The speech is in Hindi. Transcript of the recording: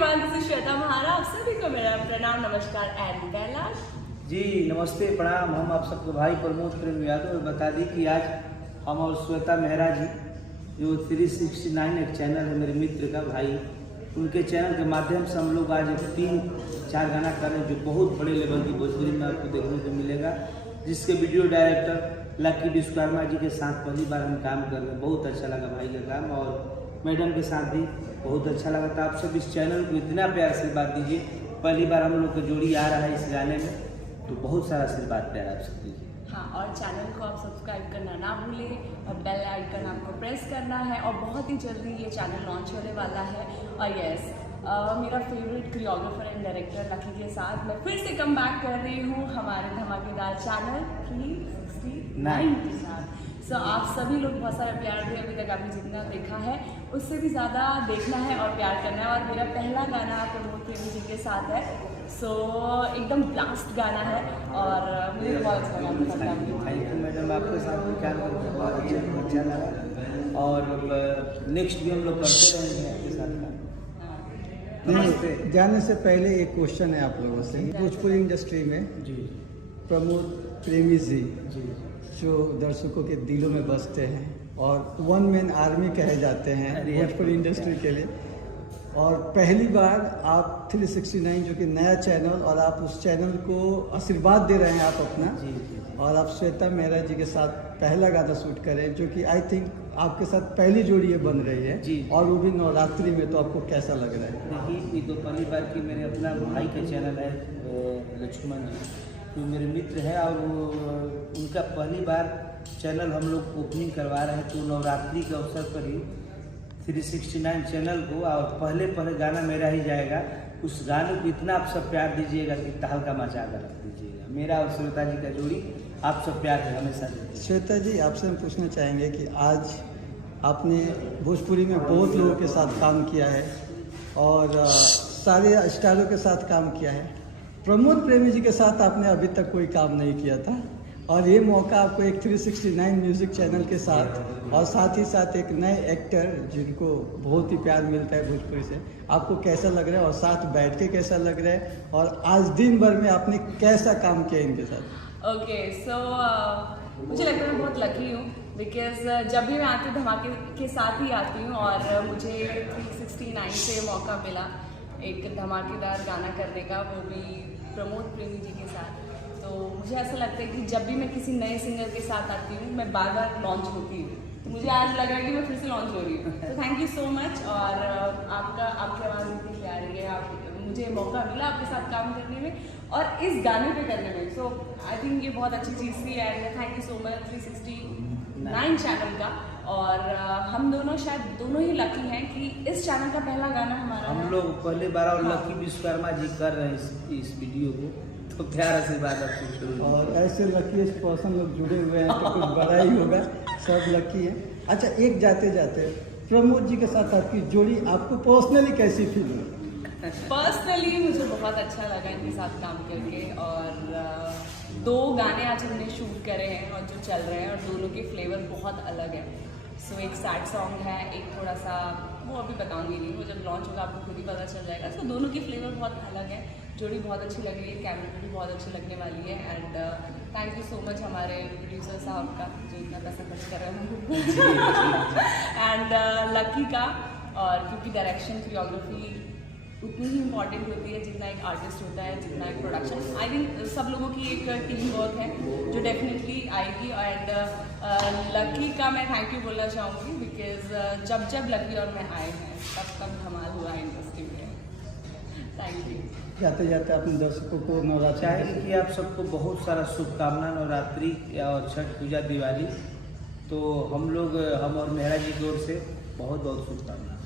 एवरीवन, दिस इज श्वेता महारा। आप सभी को मेरा प्रणाम, नमस्कार एंड कैलाश जी नमस्ते, प्रणाम। हम आप सबको भाई प्रमोद प्रेम यादव बता दी कि आज हम और श्वेता मेहरा जी जो 369 एक चैनल है मेरे मित्र का भाई, उनके चैनल के माध्यम से हम लोग आज 3-4 गाना कर रहे हैं जो बहुत बड़े लेवल की भोजपुरी में आपको देखने को मिलेगा, जिसके video director lucky Vishwakarma ji के साथ पहली बार हम काम कर रहे हैं। बहुत अच्छा लगा भाई का काम और मैडम के साथ भी बहुत अच्छा लगा था। आप सब इस चैनल को इतना प्यार आशीर्वाद दीजिए। पहली बार हम लोग का जोड़ी आ रहा है इस गाने में, तो बहुत सारा आशीर्वाद प्यार आप सब दीजिए। हाँ, और चैनल को आप सब्सक्राइब करना ना भूलें और बेल आइकन आपको प्रेस करना है। और बहुत ही जल्दी ये चैनल लॉन्च होने वाला है। और यस, मेरा favourite choreographer and director lucky के साथ मैं फिर से कम बैक कर रही हूँ हमारे धमाकेदार चैनल 369 के साथ। सो आप सभी लोग बहुत सारा प्यार दिए, अभी तक आपने जितना देखा है उससे भी ज़्यादा देखना है और प्यार करना है। और मेरा पहला गाना प्रमोद प्रेमी जी के साथ है, सो एकदम ब्लास्ट गाना है और मुझे बहुत अच्छा लगा। थैंक यू मैडम, आपके साथ भी काम करके बहुत अच्छा लगा और नेक्स्ट भी हम लोग करते रहेंगे आपके साथ काम। नहीं, जाने से पहले एक क्वेश्चन है आप लोगों से। भोजपुरी इंडस्ट्री में जी प्रमोद प्रेमी जी जी जो दर्शकों के दिलों में बसते हैं और वन मैन आर्मी कहे जाते हैं भोजपुरी इंडस्ट्री के लिए, और पहली बार आप 369 जो कि नया चैनल, और आप उस चैनल को आशीर्वाद दे रहे हैं आप अपना जी जी और आप श्वेता मेहरा जी के साथ पहला गाना शूट करें जो कि आई थिंक आपके साथ पहली जोड़ी ये बन रही है जी। और वो भी नवरात्रि में, तो आपको कैसा लग रहा है? देखिए, ये तो पहली बार कि मेरे अपना भाई का चैनल है लक्ष्मण जी, जो मेरे मित्र है और उनका पहली बार चैनल हम लोग ओपनिंग करवा रहे हैं। तो नवरात्रि के अवसर पर ही 369 चैनल को और पहले गाना मेरा ही जाएगा। उस गाने को इतना आप सब प्यार दीजिएगा कि तहलका मचा कर रख दीजिएगा। मेरा और श्वेता जी का जोड़ी आप सब प्यार है हमेशा दीजिए। श्वेता जी, आपसे हम पूछना चाहेंगे कि आज आपने भोजपुरी में बहुत लोगों के साथ काम किया है और सारे स्टारों के साथ काम किया है। प्रमोद प्रेमी जी के साथ आपने अभी तक कोई काम नहीं किया था और ये मौका आपको एक 369 म्यूज़िक चैनल के साथ और साथ ही साथ एक नए एक्टर जिनको बहुत ही प्यार मिलता है भोजपुरी से, आपको कैसा लग रहा है और साथ बैठ के कैसा लग रहा है और आज दिन भर में आपने कैसा काम किया इनके साथ? ओके, सो मुझे लगता है मैं बहुत लकी हूँ बिकॉज जब भी मैं आती हूँ धमाके के साथ ही आती हूँ और मुझे 369 से मौका मिला एक धमाकेदार गाना करने का, वो भी प्रमोद प्रेमी जी के साथ। तो मुझे ऐसा लगता है कि जब भी मैं किसी नए सिंगर के साथ आती हूँ मैं बार बार लॉन्च होती हूँ, तो मुझे आज लग रहा है कि मैं फिर से लॉन्च हो रही हूँ। तो थैंक यू सो मच। और आपकी आवाज़ इतनी प्यारी है, मुझे मौका मिला आपके साथ काम करने में और इस गाने पे करने में। सो आई थिंक ये बहुत अच्छी चीज़ थी and thank you so much 369 channel का। और हम दोनों शायद दोनों ही लकी हैं कि इस चैनल का पहला गाना हमारा हम लोग पहले बार और लकी विश्वकर्मा जी कर रहे हैं इस वीडियो को, तो प्यार आशीर्वाद आपको शुरू। और ऐसे लकीस्ट पर्सन लोग जुड़े हुए हैं तो कुछ बड़ा ही होगा, सब लकी हैं। अच्छा, एक जाते जाते प्रमोद जी के साथ आपकी जोड़ी आपको पर्सनली कैसी फील हुई? पर्सनली मुझे बहुत अच्छा लगा इनके साथ काम करके और 2 गाने आज हमने शूट करे हैं और जो चल रहे हैं और दोनों के फ्लेवर बहुत अलग है। सो एक सैड सॉन्ग है, एक थोड़ा सा, वो अभी बताऊंगी नहीं, वो जब लॉन्च होगा आपको खुद ही पता चल जाएगा। सो दोनों की फ्लेवर बहुत अलग है, जोड़ी बहुत अच्छी लग रही है, कैमरे में भी बहुत अच्छी लगने वाली है। And thank you so much हमारे प्रोड्यूसर साहब का जो इतना पैसा खर्च कर रहे हैं एंड लकी का, और क्योंकि डायरेक्शन कोरियोग्राफी उतनी ही इम्पॉर्टेंट होती है जितना एक आर्टिस्ट होता है, जितना एक प्रोडक्शन। आई थिंक सब लोगों की एक टीम वर्क है जो डेफिनेटली आएगी। एंड लकी का मैं थैंक यू बोलना चाहूँगी बिकॉज जब लकी और मैं आए हैं तब धमाल हुआ है इंडस्ट्री में। Thank you. जाते जाते अपने दर्शकों को नवरात्रि चाहेंगे कि आप सबको बहुत सारा शुभकामना नवरात्रि और छठ पूजा, दिवाली। तो हम और मेहरा जी की ओर से बहुत बहुत शुभकामना।